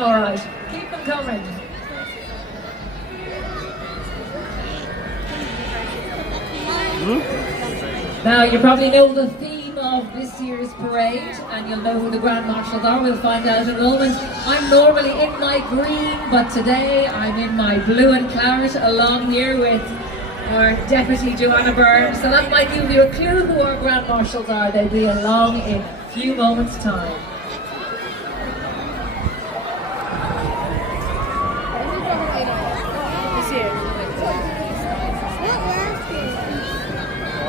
All right, keep them coming. Now, you probably know the theme of this year's parade, and you'll know who the Grand Marshals are. We'll find out in a moment. I'm normally in my green, but today I'm in my blue and claret, along here with our Deputy Joanna Byrne. So that might give you a clue who our Grand Marshals are. They'll be along in a few moments' time.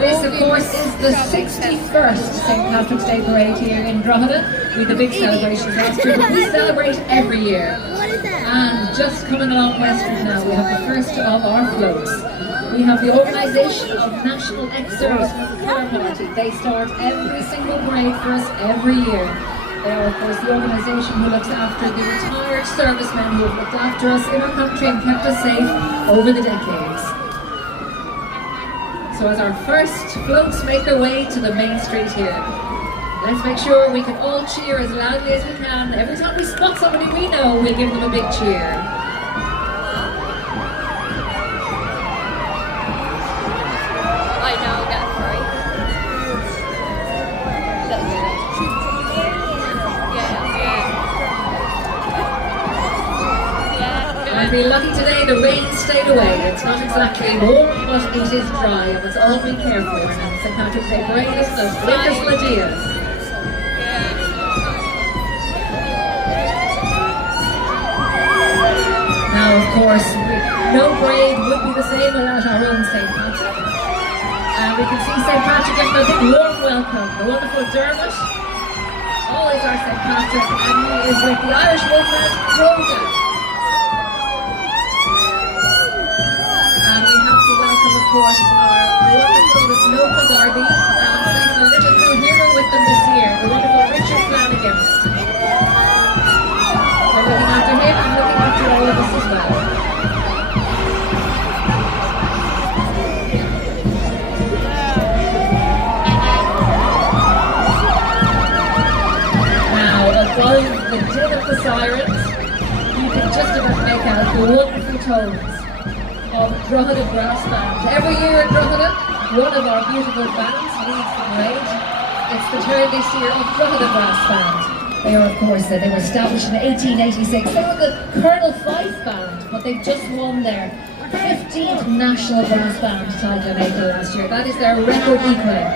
This, of course, is the 61st St. Patrick's Day Parade here in Drogheda. We had the big celebrations last year, but we celebrate every year. And just coming along westward now, we have the first of our floats. We have the organisation of National Ex-Service Car Party. They start every single parade for us every year. They are, of course, the organisation who looks after the retired servicemen who have looked after us in our country and kept us safe over the decades. So as our first floats make their way to the main street here, let's make sure we can all cheer as loudly as we can. Every time we spot somebody we know, we'll give them a big cheer. I know, that's right. I'd be lucky today the rain stayed away. It's not exactly warm, but it is dry, and let's all be careful. And St. Patrick's Day Parade is the latest ideas. Now, of course, no parade would be the same without our own St. Patrick. And we can see St. Patrick giving a big warm welcome. The wonderful Dermot, always our St. Patrick, and he is with the Irish movement, Drogheda. Of course, our wonderful local Gardaí, and they have a little new hero with them this year, the wonderful Richard Flanagan. We're looking after him and looking after all of us as well. Now, above the din of the sirens, you can just about make out the wonderful tones of Drogheda Brass Band. Every year in Drogheda, one of our beautiful bands leads the parade. It's the turn this year of Drogheda Brass Band. They are, of course, they were established in 1886. They were the Colonel Fife Band, but they've just won their 15th National Brass Band title in April last year. That is their record equaling.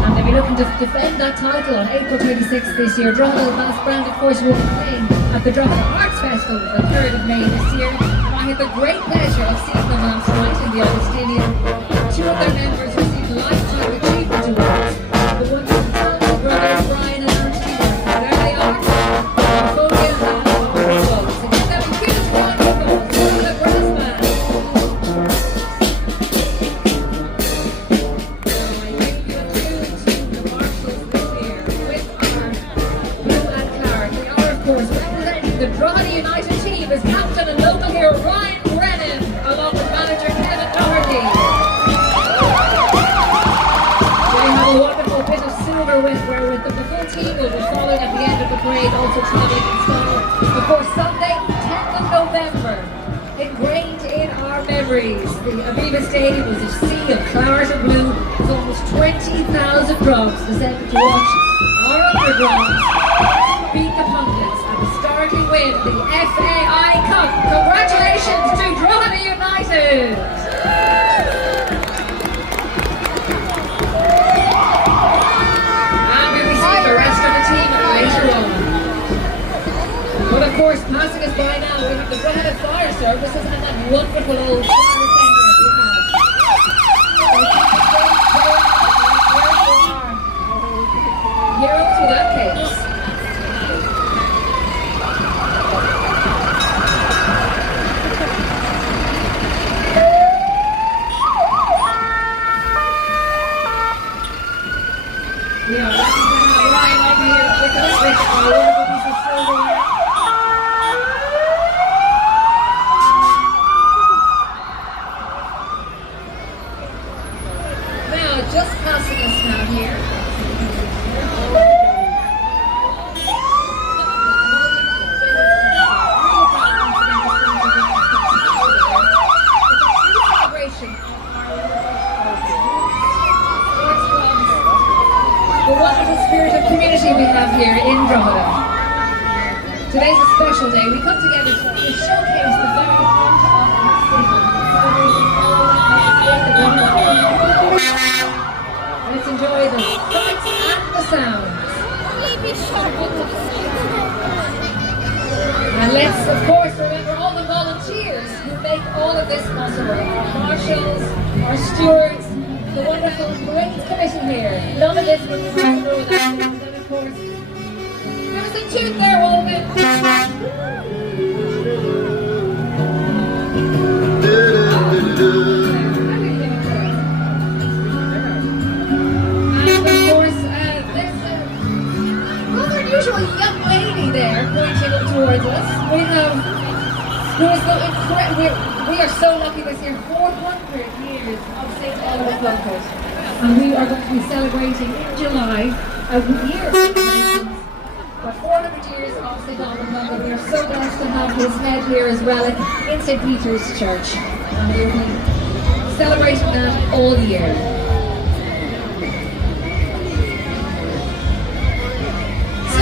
And they'll be looking to defend that title on April 26th this year. Drogheda Brass Band, of course, will be playing at the Drogheda Arts Festival the 3rd of May this year. I had the great pleasure of seeing them last night in the old stadium. Two of their members received Lifetime Achievement Awards. The ones from the brothers Brian and Anthony. There they are. Our podium and our results. And give them a huge round of applause for the brass band. Now I bring you a tune to the Marshals this year with our blue and claret. We are, of course, representing the Drogheda United team as captain and local hero Ryan Brennan, along with manager Kevin Doherty. They have a wonderful bit of silver wherewith them. The full team will be following at the end of the parade, also travelling in style. Of course, Sunday, 10th of November, ingrained in our memories. The Aviva Stadium was a sea of claret and blue. With almost 20,000 drums descended to watch our underdogs beat the Pumpkins and historically win the FAI Cup. Congratulations to Drogheda United! And we'll be seeing the rest of the team later on. But of course, passing us by now, we have the Drogheda Fire Services and that wonderful old fire tender we have. So keep it going, heroes without capes. We are lucky to have Ryan over here with us with our wonderful piece of silverware. Now, just passing us now here. special day. We come together to showcase the very heart of our city. Celebrating all that makes the Drogheda. Let's enjoy the sights and the sounds. And let's, of course, remember all the volunteers who make all of this possible. Our marshals, our stewards, the wonderful Parades Commission here. None of this would be possible without them. And of course, give us a toot there, Wolven. And of course, there's a rather unusual young lady there pointing up towards us. We have, who is the we are so lucky this year, 400 years of St. Oliver Plunkett. And we are going to be celebrating in July a year of celebrations. But 400 years of St. Oliver Plunkett. We are so blessed to have his head here as relic in St. Peter's Church. And we'll be celebrating that all year.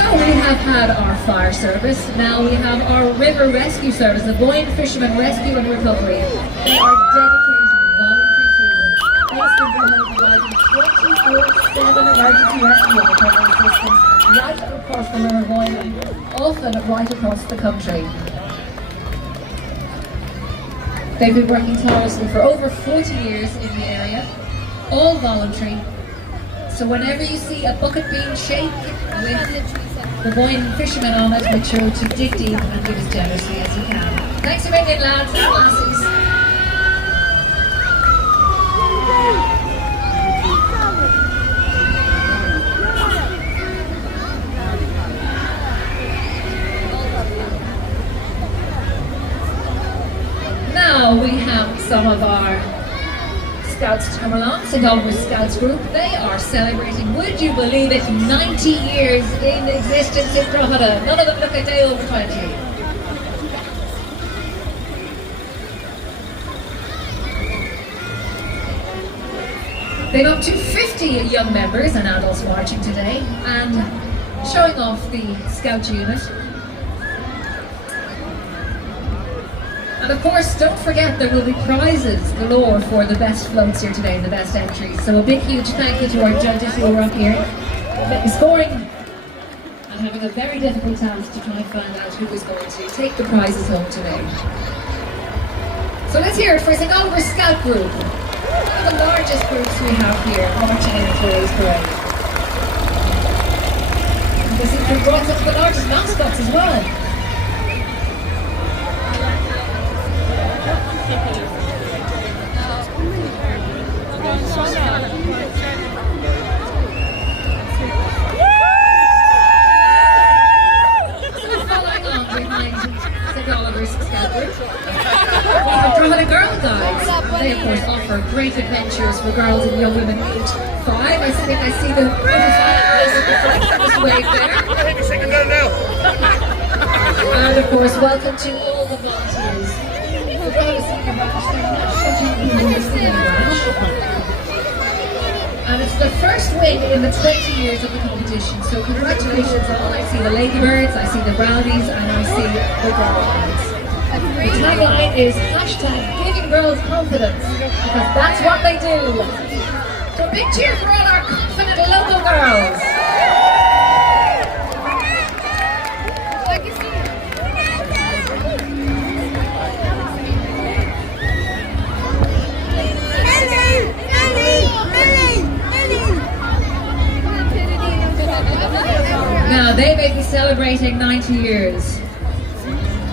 We have had our fire service. Now we have our river rescue service, the Boyne Fishermen Rescue and Recovery. They are dedicated voluntary team based in Drogheda, providing 24/7 emergency rescue and recovery systems right across the River Boyne and often right across the country. They've been working tirelessly for over 40 years in the area, all voluntary. So whenever you see a bucket being shaken with the Boyne Fishermen on it, make sure to dig deep and give as generously as you can. Thanks a million, lads and lassies. Now we have some of our Scouts to come along, St. Oliver's Scouts group. They are celebrating, would you believe it, 90 years in existence in Drogheda. None of them look a day over 20. They've up to 50 young members and adults marching today and showing off the Scout unit. And of course, don't forget there will be prizes galore for the best floats here today, the best entries. So a big, huge thank you to our judges who are up here, scoring and having a very difficult task to try and find out who is going to take the prizes home today. So let's hear it for St. Oliver's Scout Group, one of the largest groups we have here marching in today's parade. And this is brought some of the largest mascots as well. Drogheda Girl Guides. They of course offer great adventures for girls and young women aged 5. I think I see the wave there. And of course, welcome to all the volunteers. The Drogheda Senior Branch, the National Champion Senior Branch. And it's the first win in the 20 years of the competition. So congratulations all. I see the Ladybirds, I see the Brownies, and I see the Girl Guides. The tagline is #giving girls confidence, because that's what they do. So a big cheer for all our confident local girls. Now they may be celebrating 90 years.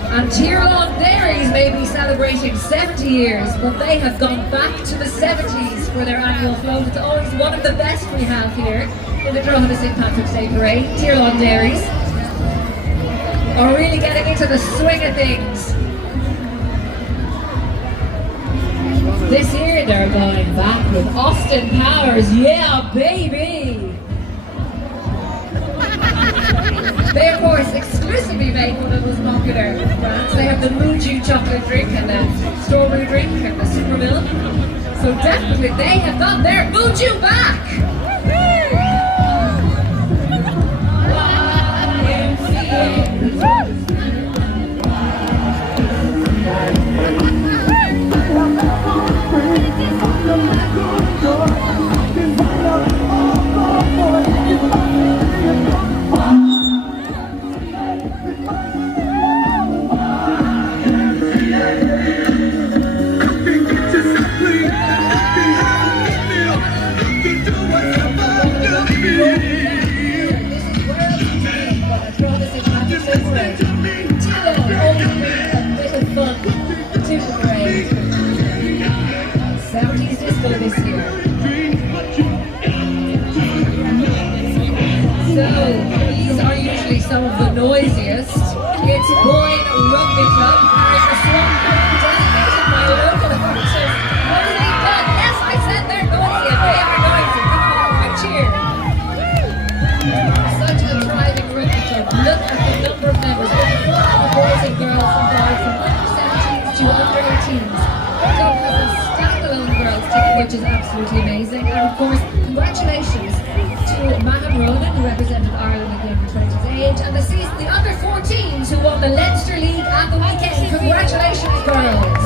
And Tyrone Dairies may be celebrating 70 years, but they have gone back to the 70s for their annual float. It's always one of the best we have here in the Drogheda St. Patrick's Day Parade. Tyrone Dairies are really getting into the swing of things. This year they're going back with Austin Powers, yeah baby! They of course exclusively make one of those popular brands. They have the Muju chocolate drink and the strawberry drink and the super milk. So definitely they have got their Muju back! YMCA. carrying the swamp dedicated by local officials. What has been done? Yes, I said they're noisy and they are noisy. Come on, a cheer. Such a thriving rugby club. Look at the number of members. Over 40 boys and girls involved from under 17s to under 18s. The club has a standalone girls team, which is absolutely amazing. And of course, congratulations to Maham Ronan, who represented Ireland at the under-20s age, and the under 14s who won the Leinster League at the weekend. Congratulations, girls!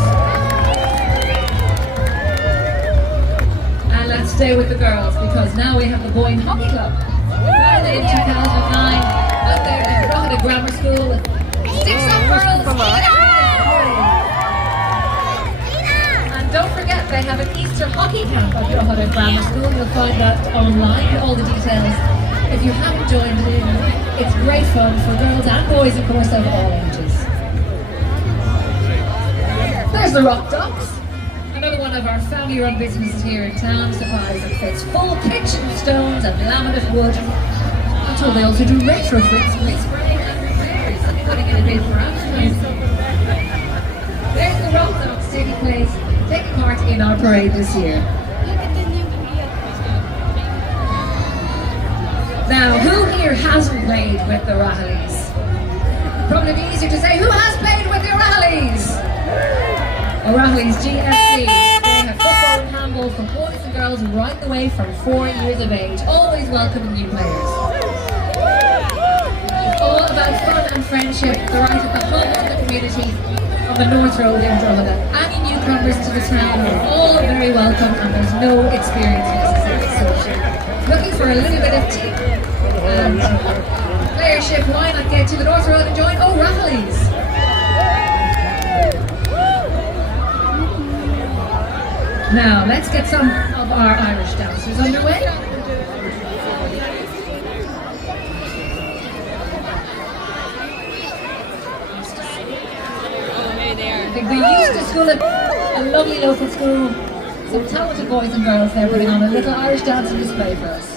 And let's stay with the girls, because now we have the Boyne Hockey Club. Founded in 2009 out there at Drogheda Grammar School. Six up girls, and don't forget they have an Easter hockey camp at Drogheda Grammar School. You'll find that online, all the details. If you haven't joined in, it's great fun for girls and boys, of course, of all ages. There's the Rock Ducks. Another one of our family-run businesses here in town, supplies and fits full kitchen stones and laminate wood. I'm told they also do retrofits, respraying and repairs. I'll be putting in a bid for advertising. There's the Rock Ducks taking part in our parade this year. Now, who here hasn't played with the Rahaleys? Probably be easier to say, who has played with the Rahaleys? O'Rahilly's GFC. They have football and handball for boys and girls right the way from 4 years of age. Always welcoming new players. It's all about fun and friendship. They're right at the home of the community on the North Road in Drogheda. Any newcomers to the town are all very welcome, and there's no experience necessary. So looking for a little bit of team and playership, why not get to the North Road and join O'Rahilly's? Now, let's get some of our Irish dancers underway. I think they're used to school at a lovely local school. Some talented boys and girls there putting on a little Irish dancing display for us.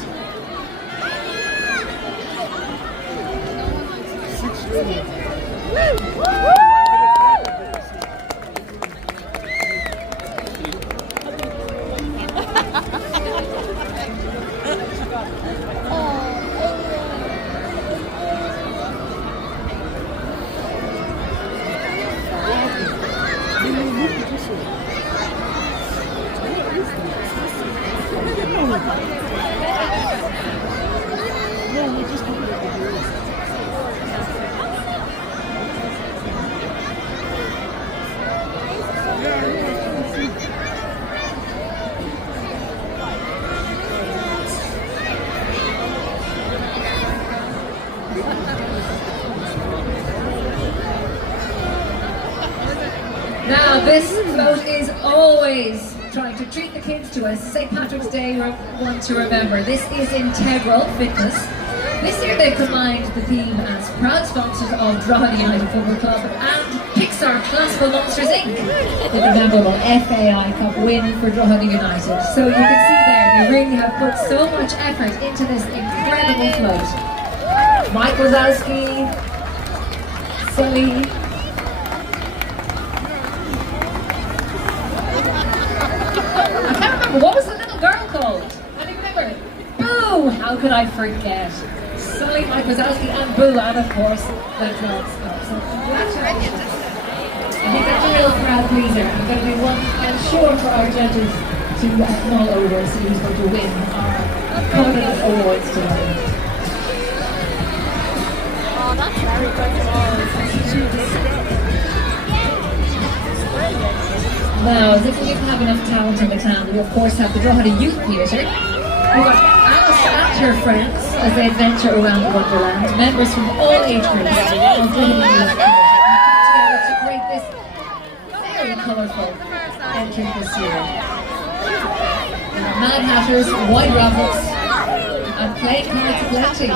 Now, this float is always trying to treat the kids to a St. Patrick's Day one to remember. This is integral fitness. This year they've combined the theme as proud sponsors of Drogheda United Football Club and Pixar Classical Monsters Inc. with the memorable FAI Cup win for Drogheda United. So you can see there, they really have put so much effort into this incredible float. Mike Wazowski, Sully, what was the little girl called? I don't remember. Boo! How could I forget? Sully, Mike Wazowski, and Boo, and of course, the Drogheda Club. So congratulations. I think that's a real crowd pleaser. We're going to be one, I'm sure, for our judges to mull over and see who's going to win our Covenant Awards tonight. Oh, that's very good. Now, as if we didn't have enough talent in the town, we of course have the Drogheda Youth Theatre. We've got Alice and her friends as they adventure around Wonderland, members from all age groups of Drogheda Youth Theatre to create this very colourful entry this year. Mad Hatters, White Rabbits, and playing cards aplenty.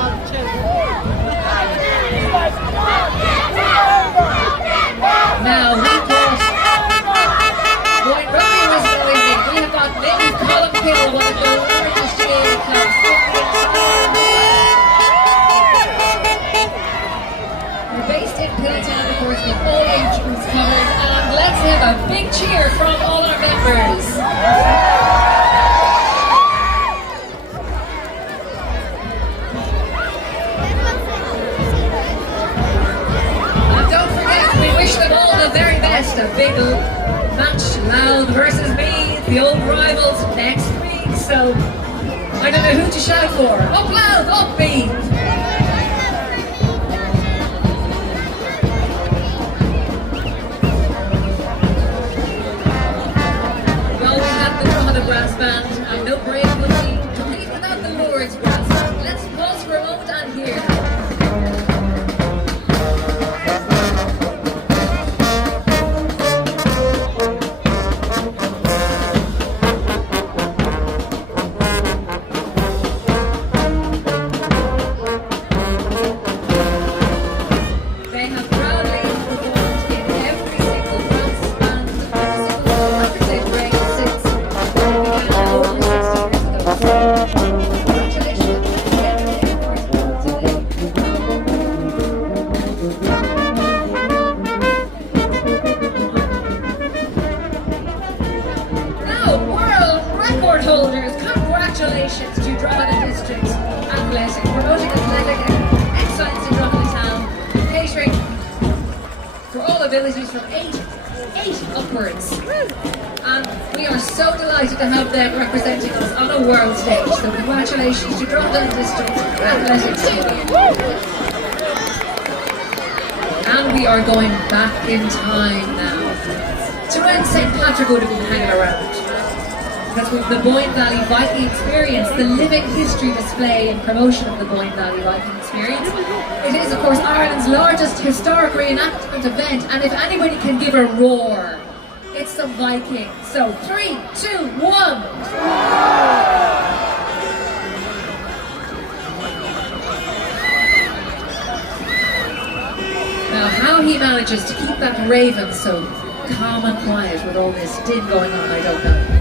Now, we thought Boyne Rugby was amazing. We have got Lady Colin Kill, one of the largest GAA clubs. We're based in Pillitown, of course, with all age who's coming. And let's have a big cheer from all our members. And don't forget, we wish them all the very best. A big match, Louth versus me, the old rivals next week. So I don't know who to shout for. Up Louth, up me. Brass band, and no parade would be complete without the Lord's brass band. Let's pause for a moment and hear. They have proudly performed in every single brass band, every single concert they've played since over 60 years ago. Congratulations. Now, world record holders, congratulations to Drogheda District Athletic, promoting athletic excellence in Drogheda Town, catering for all abilities from eight upwards. And we are so delighted to have them representing us on a world stage. So congratulations to Drogheda District Athletics Team. And we are going back in time now to when St. Patrick would have been hanging around. Because with the Boyne Valley Viking Experience, the living history display and promotion of the Boyne Valley Viking Experience. It is, of course, Ireland's largest historic reenactment event, and if anybody can give a roar, it's the Vikings. So 3, 2, 1. Now, how he manages to keep that raven so calm and quiet with all this din going on, I don't know.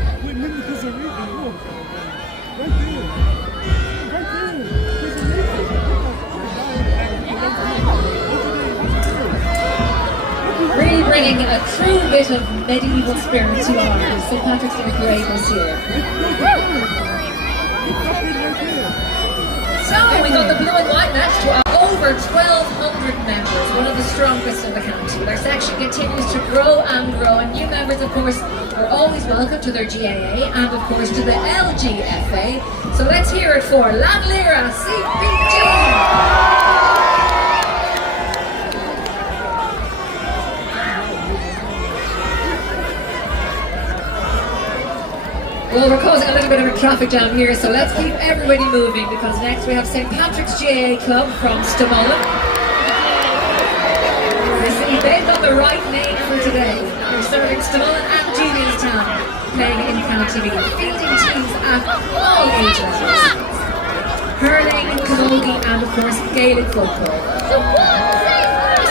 Really bringing a true bit of medieval spirit to Ireland. St. Patrick's Day parade this year. So we got the blue and white match to over 1,200 members, one of the strongest in the county. Their section continues to grow and grow, and new members, of course, are always welcome to their GAA and, of course, to the LGFA. So let's hear it for Lanlira CPG. Well, we're causing a little bit of a traffic jam here, so let's keep everybody moving because next we have St. Patrick's GAA Club from Stamullen. You see, they've got the right name for today. They're serving Stamullen and Julianstown, playing in County Meath, fielding teams at all age levels. Hurling, camogie, and of course Gaelic football.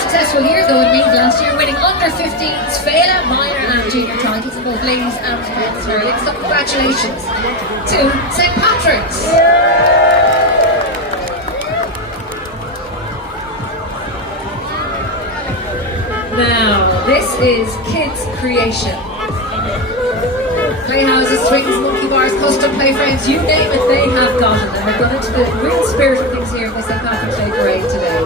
Successful years though in Meath last year, winning under 15s, Féile, minor and junior titles in both ladies and men's hurling. So congratulations to St. Patrick's. Now, this is kids' creation. Playhouses, swings, monkey bars, custom play frames, you name it, they have got it. And we're going into the real spirit of things here in the St. Patrick's Day Parade today.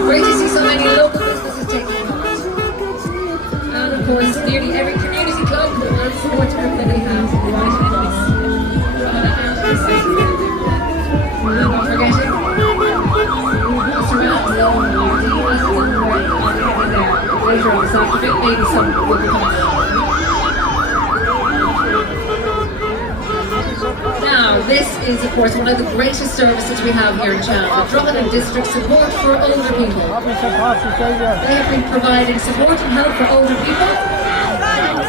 Great to see so many local businesses taking part. And of course, nearly every community club and sports group that they have right across Drogheda and the city. I'm not forgetting Mr. Matt, Marty, Aston, Ray, and everything there. Later on this afternoon, maybe some will come. Now, this is, of course, one of the greatest services we have here in town, the Drogheda District Support for Older People. They have been providing support and help for older people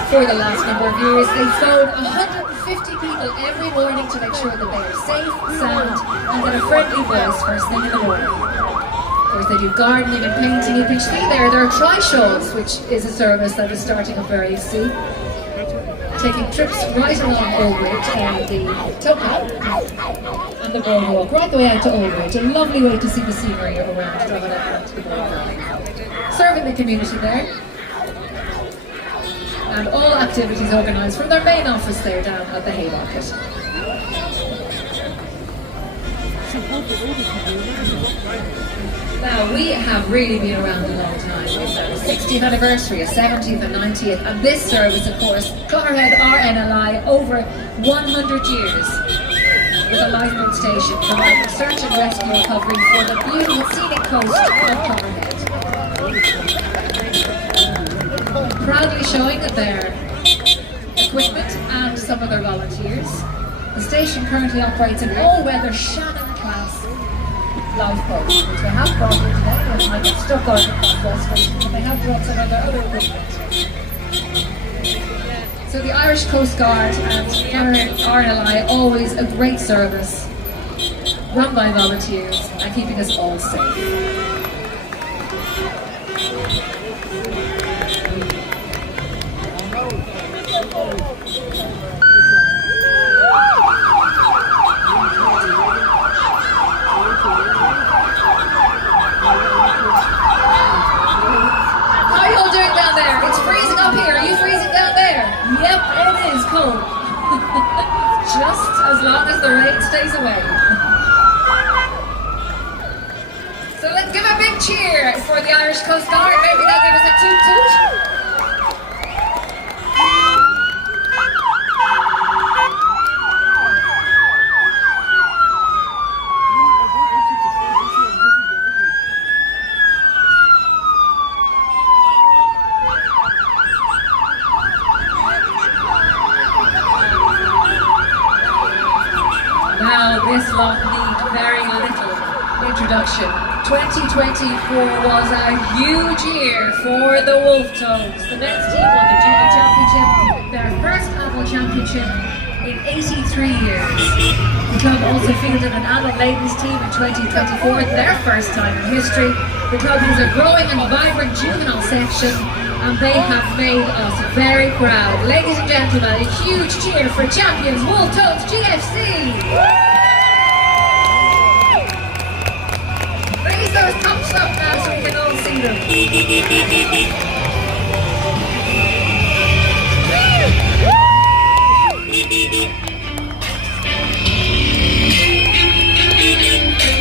for the last number of years. They phone 150 people every morning to make sure that they are safe, sound, and get a friendly voice first thing in the morning. Of course, they do gardening and painting. You can see there are tri-shows, which is a service that is starting up very soon. taking trips right along Oldbridge and the towpath and the boardwalk, right the way out to Oldbridge. A lovely way to see the scenery around Drogheda and the boardwalk. Serving the community there. And all activities organised from their main office there down at the Haymarket. Now, we have really been around a long time. We've had a 60th anniversary, a 70th and 90th, and this service, of course, Clonarhead RNLI, over 100 years, with a lifeboat station providing search and rescue recovery for the beautiful scenic coast of Clonarhead. Proudly showing their equipment and some of their volunteers. The station currently operates an all-weather Shannon-class lifeboat, which they have brought in today. They might get stuck on the station, but they have brought some of their other equipment. So the Irish Coast Guard and RNLI, always a great service, run by volunteers and keeping us all safe. Yep, it is cold. Just as long as the rain stays away. So let's give a big cheer for the Irish Coast Guard. Maybe they'll give us a toot toot. Now, this lot need very little introduction. 2024 was a huge year for the Wolf Toads. The men's team won the Junior Championship, their first annual championship in 83 years. The club also fielded an adult ladies team in 2024, their first time in history. The club has a growing and vibrant juvenile section, and they have made us very proud. Ladies and gentlemen, a huge cheer for champions Wolf Toads GFC! Raise those cups up now so we can all see them.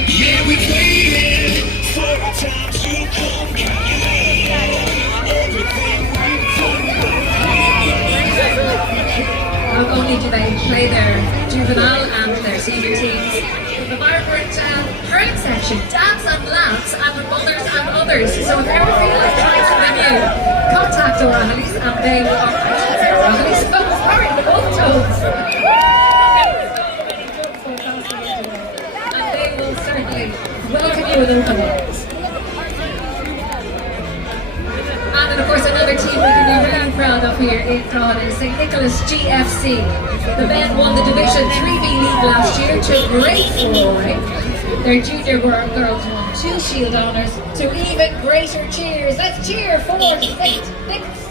Yeah, we waited for a time to come. Not only do they play their juvenile and their senior teams, the vibrant hurling section, dads and lads and mothers and others. So if you ever feel like trying something new, contact O'Reilly's and they will O'Reilly's. Sorry, the Wolf Toads. And they will certainly welcome you with open arms. And then of course another team we can be really proud of here in Drogheda is St. Nicholas GFC. The men won the Division 3B League last year to great glory. Their junior girls won 2 shield honours to even greater cheers. Let's cheer for St. Nicholas.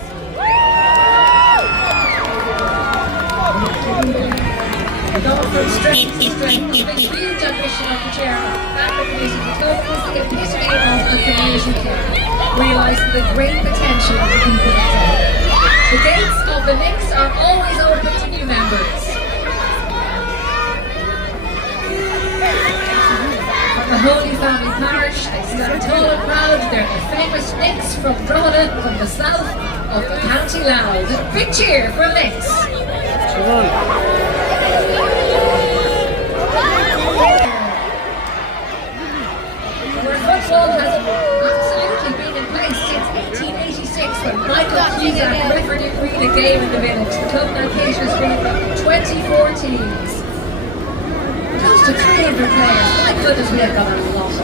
Going from strength to strength, the huge ambition of the chairman and the committee. The club is the epitome of a community care, realising the great potential of the people inside. The gates of the Knicks are always open to new members. From the Holy Family Parish, they stand tall and proud. They're the famous Knicks from Drogheda, from the south of the County Louth. A big cheer for Knicks. Football has absolutely been in place since 1886 when Michael Cusack refereed a game in the village. The club now caters for 24 teams. Close to 300 players. My goodness, we have got a lot of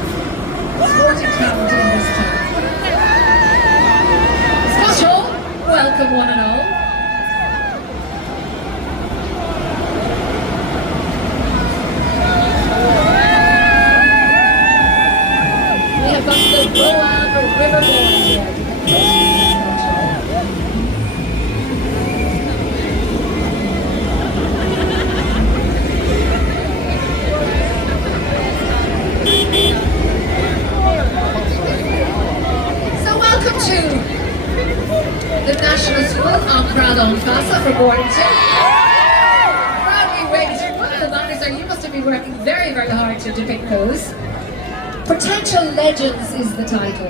sporting talent in this town. Scotch all, welcome one and all. be working very, very hard to depict those. Potential Legends is the title.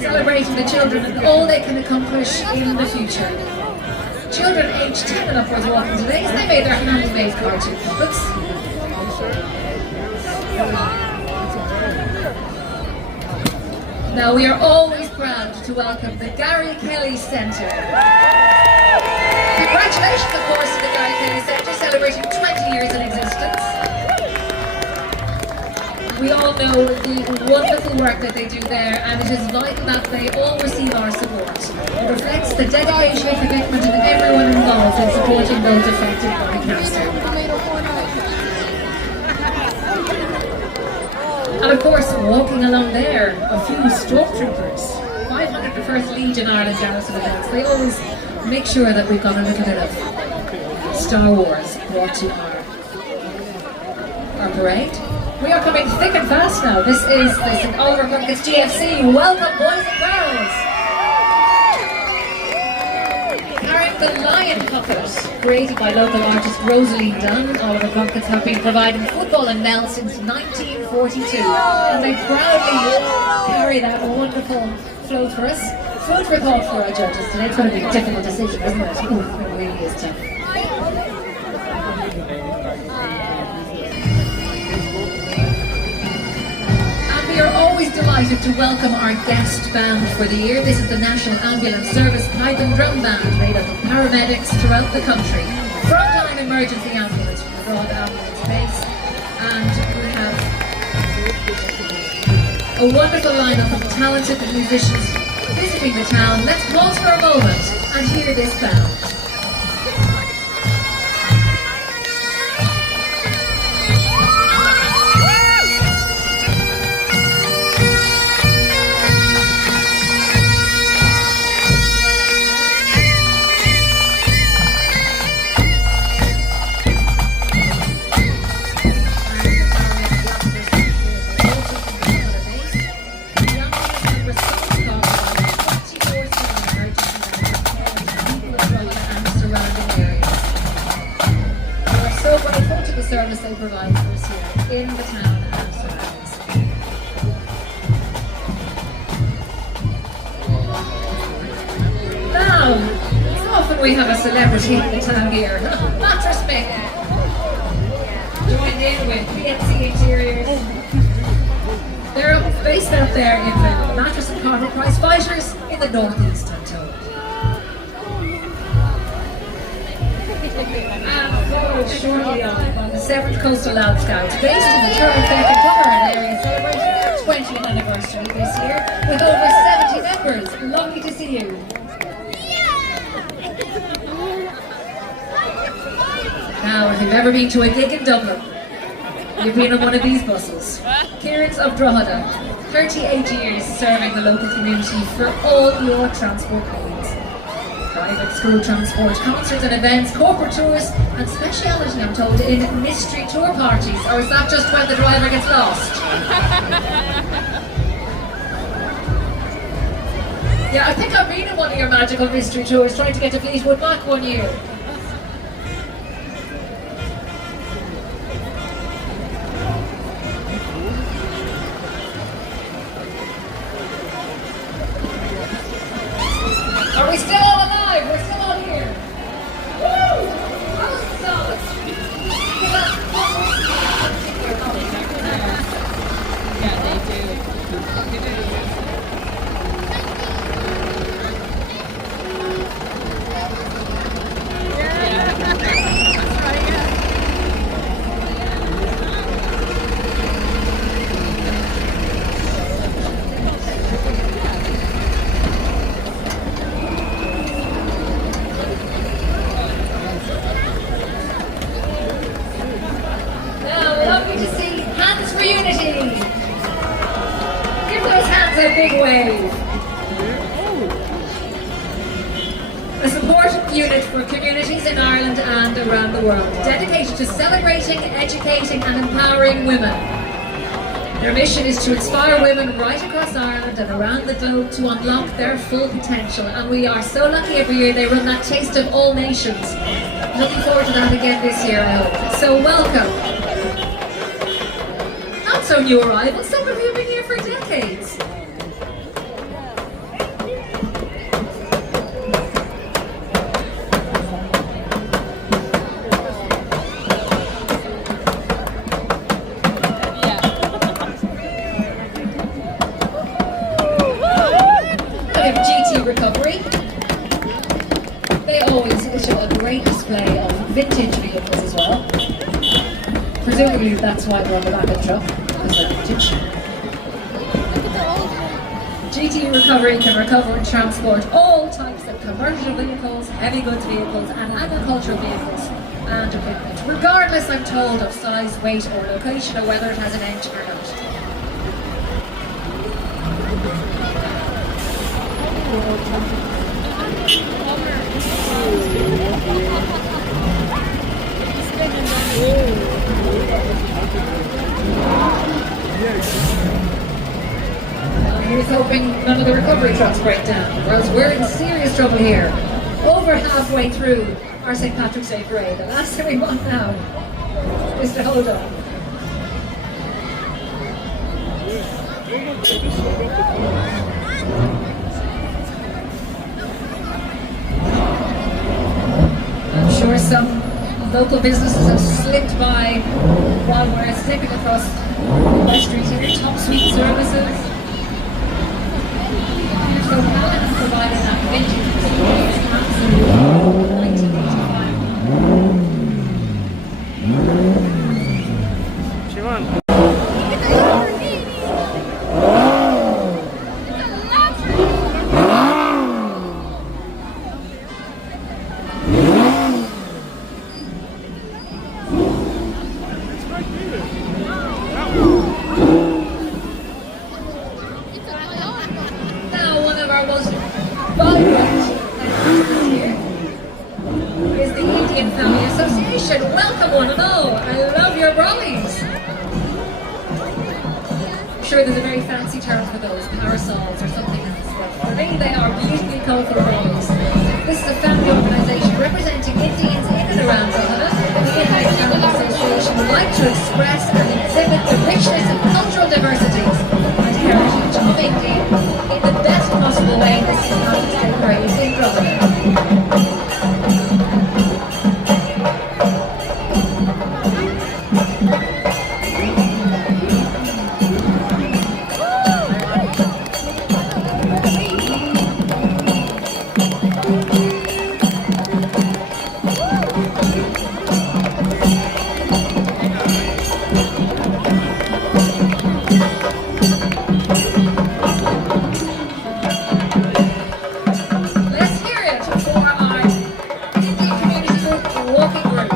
Celebrating the children and all they can accomplish in the future. Children aged 10 and upwards walking today as they made their handmade cartoon puppets. Now we are always proud to welcome the Gary Kelly Centre. Congratulations, of course, to the Gary Kelly Centre, celebrating 20 years in existence. We all know the wonderful work that they do there, and it is vital that they all receive our support. It reflects the dedication and commitment of everyone involved in supporting those affected by cancer. And of course, walking along there, a few stormtroopers, 501st Legion Ireland Garrison events. They always make sure that we've got a little bit of Star Wars brought to our parade. We are coming thick and fast now. This is the St. Oliver Buckets GFC. Welcome, boys and girls. Carrying the lion puppet, created by local artist Rosalie Dunn, Oliver Buckets have been providing football and Nell since 1942. And they proudly carry that wonderful float for us. Food for thought for our judges today. It's going to be a difficult decision, isn't it? Ooh, it really is tough. We are always delighted to welcome our guest band for the year. This is the National Ambulance Service Pipe and Drum Band, made up of paramedics throughout the country. Frontline emergency ambulance from the Drogheda Ambulance Base. And we have a wonderful lineup of talented musicians visiting the town. Let's pause for a moment and hear this band. Service they provide for us here in the town and surroundings. Now, it's often we have a celebrity in the town here. Mattress maker. Joined in with PNC Interiors. They're based out there in the Mattress and Carpet Prize Fighters in the northeast, I'm told. And followed shortly on the 7th Coastal Lab Scouts, based in the Turfeck and Dummerland area, celebrating their 20th anniversary this year with over 70 members. Lovely to see you. Now, if you've ever been to a gig in Dublin, you've been on one of these buses. Kieran's of Drogheda, 38 years serving the local community for all your transport needs. Private school transport, concerts and events, corporate tours, and speciality, I'm told, in mystery tour parties. Or is that just when the driver gets lost? Yeah, I think I've been in one of your magical mystery tours, trying to get to Fleetwood Mac one year. Are we still all alive? We're still all here. Woo! That was solid. Yeah, they do. A big wave. A support unit for communities in Ireland and around the world, dedicated to celebrating, educating and empowering women. Their mission is to inspire women right across Ireland and around the globe to unlock their full potential, and we are so lucky every year they run that Taste of All Nations. Looking forward to that again this year, I hope. So welcome. so new arrivals. Some of you have been here for decades. And in GT Recovery, they always show a great display of vintage vehicles as well. Presumably that's why they're on the back of the truck, because they're vintage. GT Recovery can recover and transport all types of commercial vehicles, heavy goods vehicles and agricultural vehicles and equipment, regardless, I'm told, of size, weight or location, or whether it has an engine or not. Here's hoping none of the recovery trucks break down, or else we're in serious trouble here. Over halfway through our St. Patrick's Day parade. The last thing we want now is to hold on. I'm sure some local businesses have slipped by while we're zipping across West Street here. Top Suite Services. So Alan has provided that vintage experience absolutely 1985. Siemano. Now, one of our most vibrant activities here is the Indian Family Association. Welcome one and all. I love your brollies. I'm sure there's a very fancy term for those, parasols or something else. But for me, they are beautifully colourful brollies. This is a family organisation representing Indians in and around Drogheda. The Indian Family Association would like to express and exhibit the richness of cultural diversities and heritage of India in the best possible way this is how it's decorated in Drogheda. Let's hear it for our Indian Community Group walking group.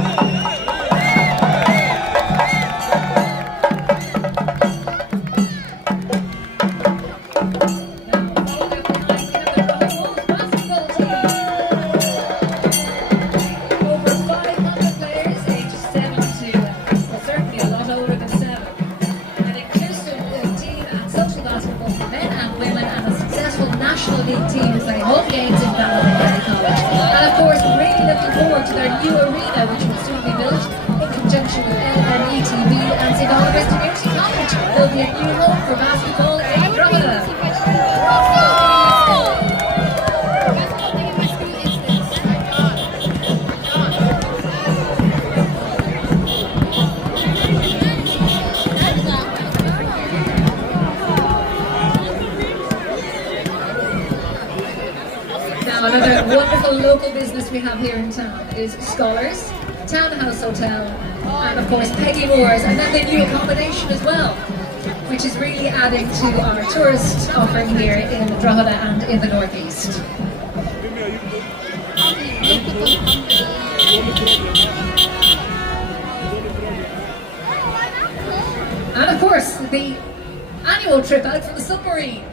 Over 500 players, ages 7 to, well, certainly a lot older than 7. An inclusive team and social basketball for men and women, and a successful National League team playing home games in Ballymena College. And of course, really looking forward to their new arena, which will soon be built in conjunction with LMETV and St. Oliver's Community College. There'll be a new home for basketball in Drogheda. Now, another wonderful local business we have here in town is Scholars, Townhouse Hotel, and of course Peggy Moore's, and then the new accommodation as well, which is really adding to our tourist offering here in Drogheda and in the northeast. And of course, the annual trip out for the submarine.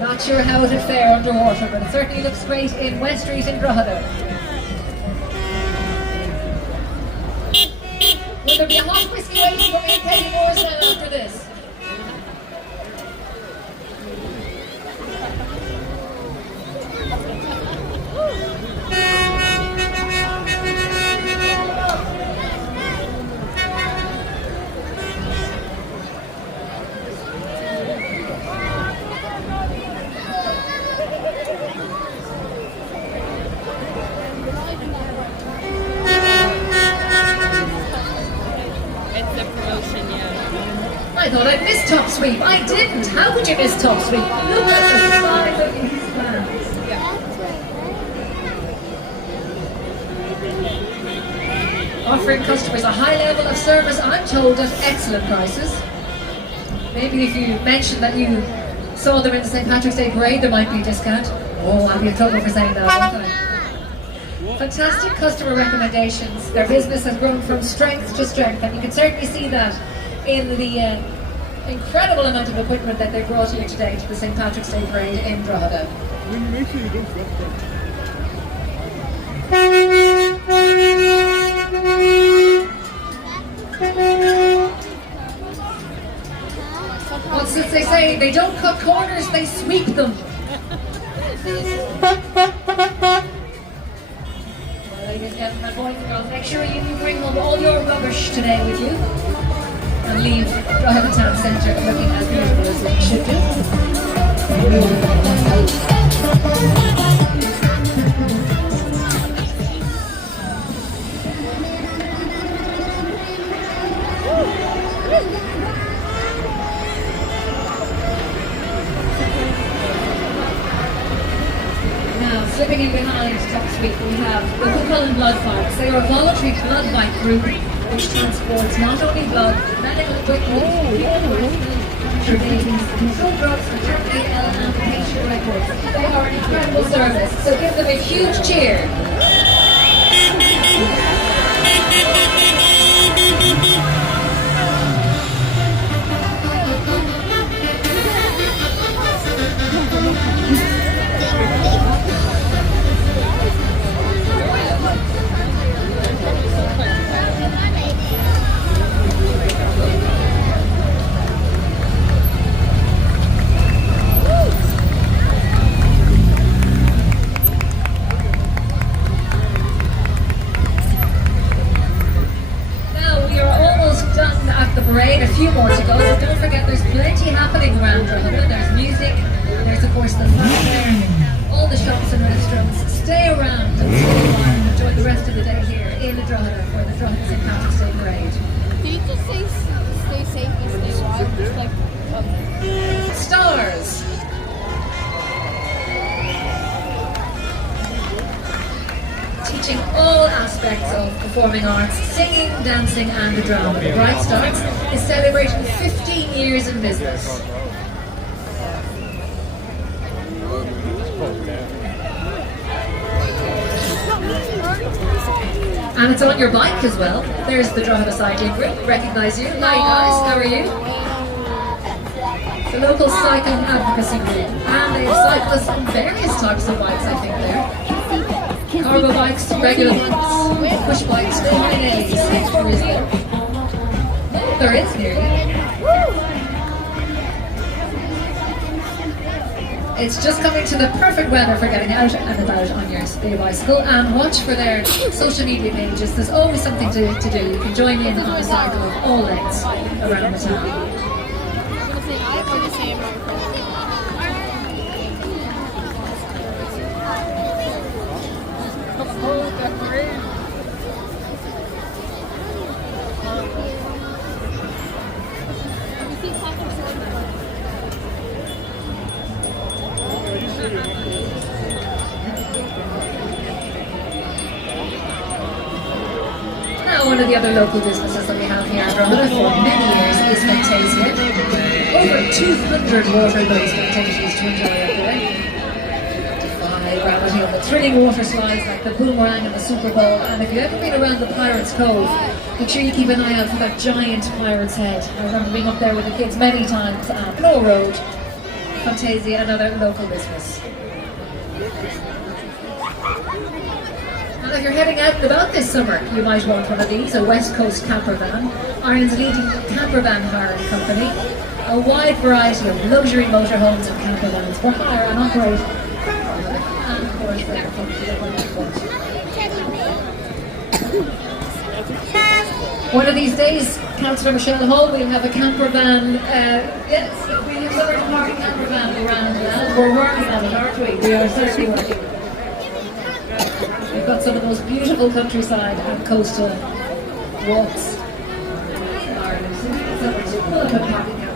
Not sure how it would fare underwater, but it certainly looks great in West Street in Drogheda. Will there be a hot whiskey waiting for me and Peggy Moore's now after this? I thought I'd missed Top Sweep. I didn't. How could you miss Top Sweep? Look at the size of these vans. Offering customers a high level of service, I'm told, at excellent prices. Maybe if you mentioned that you saw them in the St. Patrick's Day parade, there might be a discount. Oh, I'll be in trouble for saying that, won't I? Fantastic customer recommendations. Their business has grown from strength to strength, and you can certainly see that in the incredible amount of equipment that they brought here today to the St. Patrick's Day parade in Drogheda. Make sure you don't drop that. What's this they say? They don't cut corners, they sweep them. Well, ladies and gentlemen, boys and girls, make sure you bring home all your rubbish today with you and leave Drogheda Town Centre looking as beautiful as it should do. Slipping in behind Top Sweep, we have the Cullen Blood Fights. They are a voluntary blood bank group which transports not only blood, but medical equipment, control drugs, maternity, and patient records. They are an incredible service, so give them a huge cheer. Parade, a few more to go, but don't forget there's plenty happening around Drogheda. There's music, there's of course the fanfare, all the shops and restaurants. Stay around and stay a while and enjoy the rest of the day here in Drogheda for the Drogheda St. Patrick's Day Parade. Did you just say stay safe and stay wild? Just like Stars! Teaching all aspects of performing arts, singing, dancing and the drama. The Bright Stars is celebrating 15 years in business. And it's on your bike as well. There's the Drogheda Cycling Group, recognise you. Hi guys, how are you? The local cycling advocacy group. And they have cyclists on various types of bikes, I think there. Cargo bikes, regular bikes, push bikes, flying A's, there is there. There is nearly. It's just coming to the perfect weather for getting out and about on your speed bicycle, and watch for their social media pages. There's always something to do. You can join in on a cycle of all lengths around the town. Now, one of the other local businesses that we have here in Drogheda for many years is Fantasia. Over 200 water-based Fantasias to enjoy out there. Defy gravity on the thrilling water slides like the Boomerang and the Super Bowl. And if you've ever been around the Pirates Cove, make sure you keep an eye out for that giant pirate's head. I remember being up there with the kids many times at Blow Road. Fantasia, another local business. And if you're heading out and about this summer, you might want one of these, a West Coast camper van, Ireland's leading camper van hiring company. A wide variety of luxury motorhomes and camper vans for hire and operate. And of course, they're one of these days, Councillor Michelle Hall, we'll have a camper van, yes, we'll have another party camper van around, and we're working on it, aren't we? We are certainly working. We've got some of the most beautiful countryside and coastal walks in Ireland. So we'll have a party camper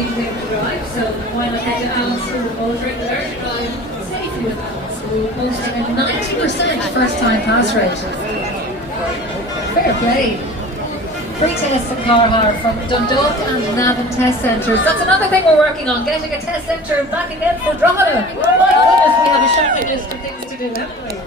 need to be able to drive, so why not head to Alan School of Motoring there to drive safely with Alan School, posting a 90% first-time pass rate. Fair play. Free tests and car hire from Dundalk and Navan test centres. That's another thing we're working on, getting a test centre back again for Drogheda. My goodness, we have a shopping list of things to do, haven't we?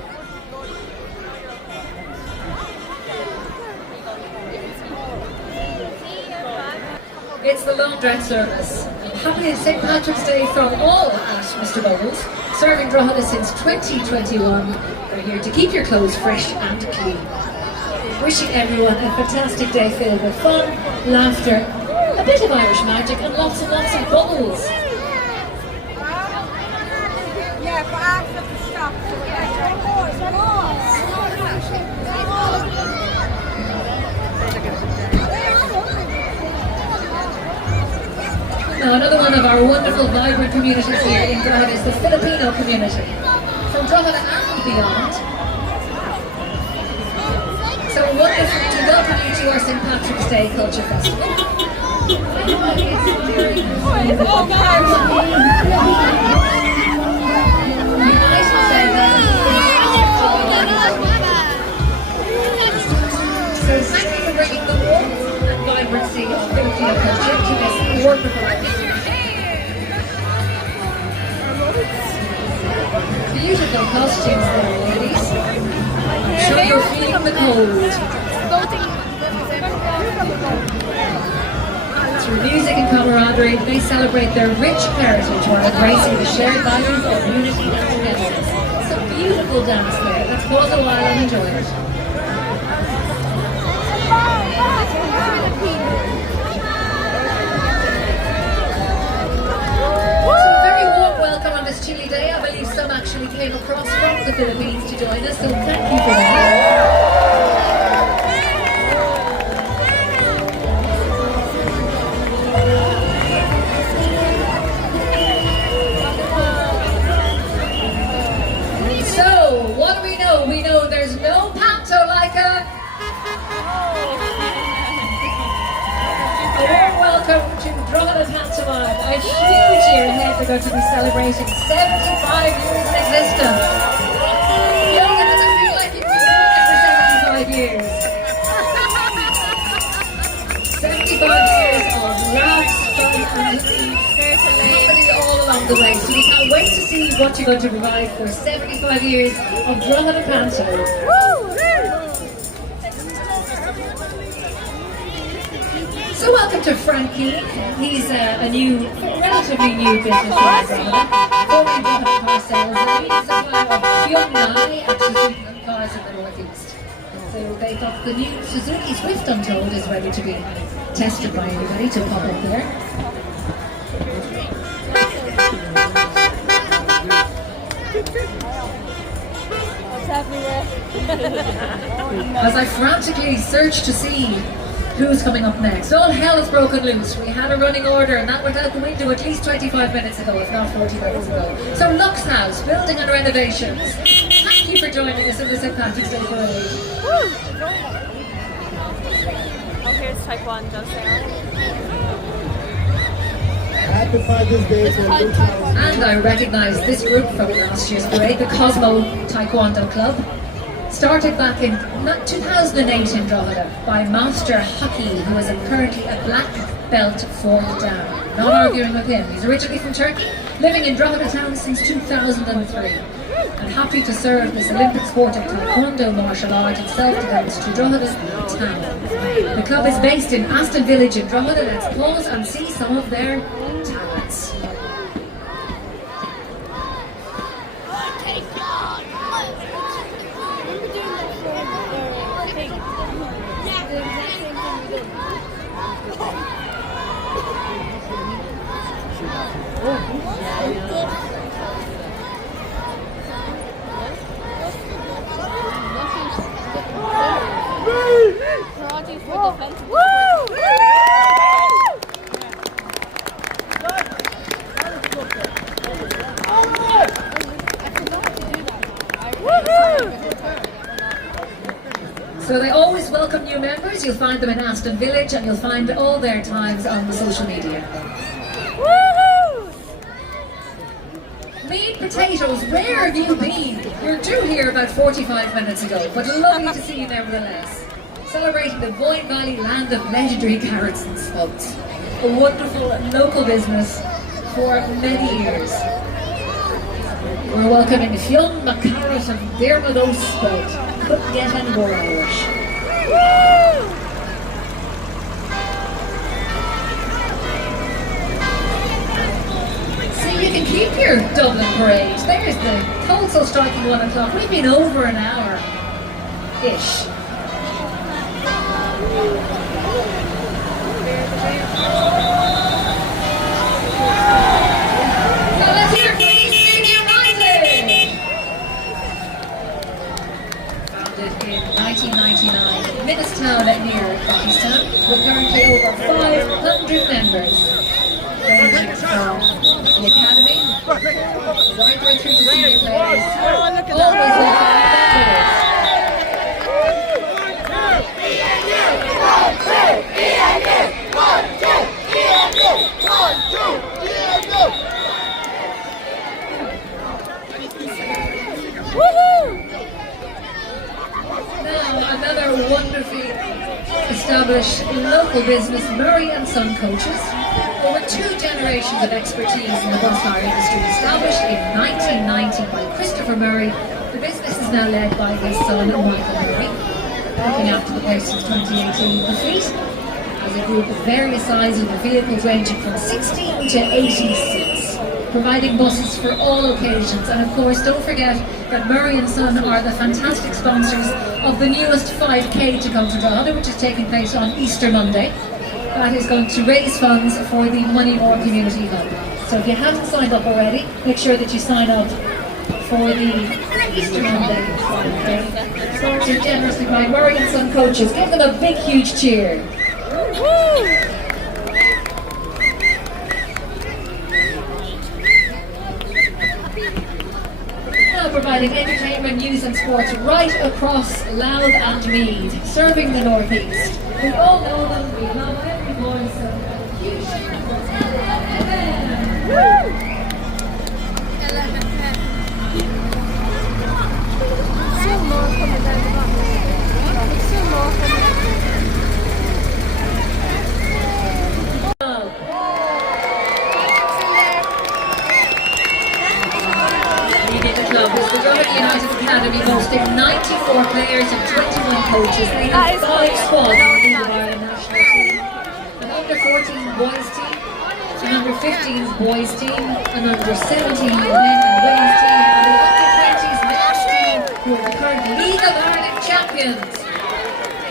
It's the laundrette service. Happy St. Patrick's Day from all at Mr. Bowles. Serving Drogheda since 2021. We're here to keep your clothes fresh and clean. Wishing everyone a fantastic day filled with fun, laughter, a bit of Irish magic and lots of bubbles. Yeah, but after the stop, Now, another one of our wonderful, vibrant communities here in Drogheda is the Filipino community. From Drogheda and beyond. So wonderful to welcome you to our St. Patrick's Day Culture Festival. So thank you for bringing the warmth and vibrancy of Filipino culture to this wonderful event. Beautiful costumes there, ladies. I'm sure you're feeling the cold. Through music and camaraderie, they celebrate their rich heritage while embracing the shared values of unity and togetherness. It's a beautiful dance there. Let's pause a while and enjoy it. Chilly day. I believe some actually came across from the Philippines to join us, so thank you for that. So, what do we know? We know there's no panto like a warm welcome to Drogheda Pantomime. A huge year ahead. We're going to be celebrating 75 years in existence. Yoga doesn't feel like you've been doing it for 75 years. 75 years of laughs, fun and comedy all along the way. So we can't wait to see what you're going to provide for 75 years of Drogheda Panto. So welcome to Frankie. He's a new, relatively new business in Drogheda. Formerly Drogheda car sales, and he's a fan of Hyundai and Suzuki cars in the northeast. So they got the new Suzuki Swift, I'm told, is ready to be tested by anybody to pop up there. As I frantically search to see who's coming up next. All hell has broken loose. We had a running order and that went out the window at least 25 minutes ago, if not 40 minutes ago. So Lux House, building and renovations. Thank you for joining us in the St. Patrick's Day Parade. Oh, here's Taekwondo, Sarah. Happy Father's Day to And I recognise this group from last year's parade, the Cosmo Taekwondo Club. Started back in 2008 in Drogheda by Master Hockey, who is currently a black belt 4th dan. Not arguing with him. He's originally from Turkey, living in Drogheda town since 2003. And happy to serve this Olympic sport of Taekwondo martial art and self-defense to Drogheda town. The club is based in Aston Village in Drogheda. Let's pause and see some of their talents. Karate for defensive. So they always welcome new members. You'll find them in Aston Village and you'll find all their times on the social media. potatoes, where have you been? You're due here about 45 minutes ago, but lovely to see you nevertheless. Celebrating the Boyne Valley land of legendary carrots and spuds. A wonderful local business for many years. We're welcoming Fionn McCarrot and Dermot O'Spud. Couldn't get any more Irish. See, you can keep your Dublin parade. There's the council striking 1 o'clock. We've been over an hour-ish. Now let's hear from Eastmead United! Founded in 1999, Minnestown near Pakistan, with currently over 500 members, ranging from the academy, right through to senior players, always welcoming members. Now another wonderfully established local business, Murray and Son Coaches. Over 2 generations of expertise in the bus hire industry, established in 1990 by Christopher Murray. The business is now led by his son Michael Murray, looking after the place since 2018. The fleet has a group of various sizes of vehicles ranging from 16 to 86, providing buses for all occasions. And of course, don't forget that Murray and Son are the fantastic sponsors of the newest 5K to come to Drogheda, which is taking place on Easter Monday. That is going to raise funds for the Moneymore Community Hub. So if you haven't signed up already, make sure that you sign up for the Easter Monday 5K. Sponsored generously by Murray and Son Coaches. Give them a big, huge cheer. Now providing entertainment, news and sports right across Louth and Meath, serving the North East. We all know them, we love every voice, so huge cheer for LMFM. Still more coming down the bottom. Still more coming down. The Drogheda United Academy boasting 94 players and 21 coaches. They have 5 squads in the League of Ireland national team. An under 14 boys team, an under 15 boys team, an under 17 men and women's team, and the under 20s men's team, who are the current League of Ireland champions.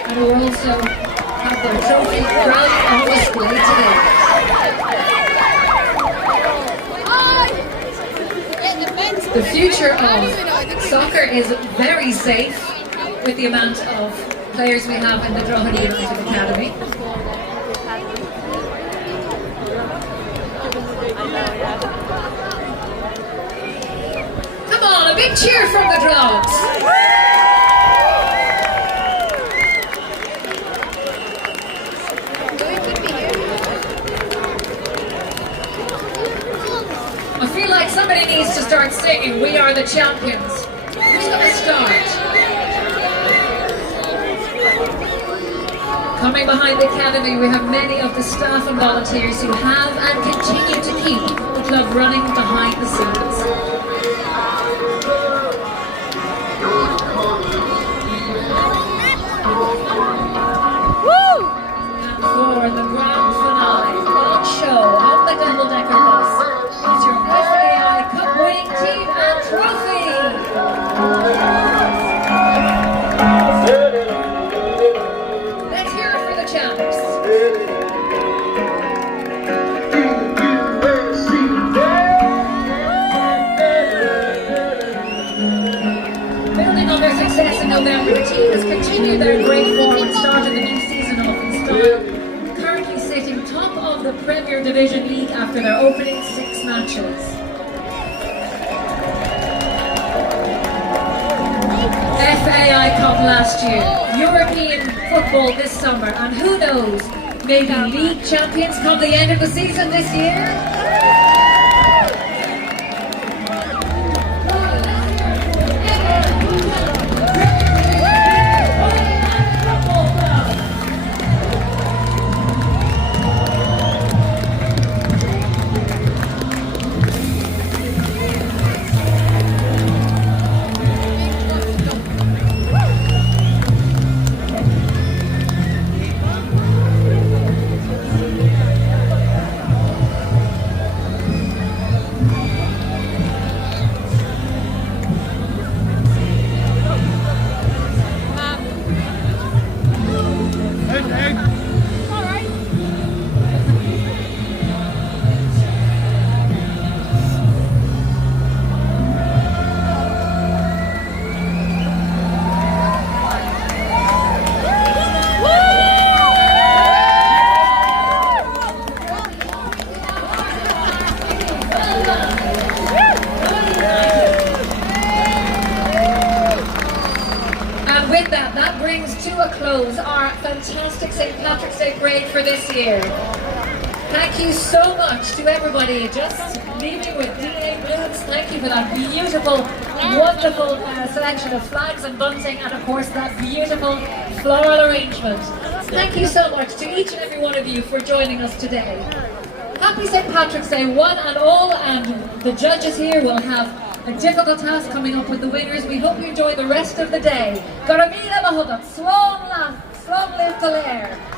And who also have their trophy proudly on display today. The future of soccer is very safe with the amount of players we have in the Drogheda United Academy. Come on, a big cheer from the Drogs! I feel like somebody needs to start singing "We Are the Champions." Who's going to start? Coming behind the academy, we have many of the staff and volunteers who have and continue to keep the club running behind the scenes. And for the grand finale, on show on the double-decker bus, is your FAI Cup winning team and trophy! Let's hear it for the champs. Building on their success in November, the team has continued their great form and started the new season off in style, currently sitting top of the Premier Division League after their opening 6 matches. FAI Cup last year, European football this summer, and who knows, maybe league champions come the end of the season this year? to a close our fantastic St. Patrick's Day parade for this year. Thank you so much to everybody. Just leaving with DA Blooms. Thank you for that beautiful, wonderful selection of flags and bunting, and of course that beautiful floral arrangement. Thank you so much to each and every one of you for joining us today. Happy St. Patrick's Day, one and all, and the judges here will have a difficult task coming up with the winners. We hope you enjoy the rest of the day. Garamila mahogam, slán live to lair.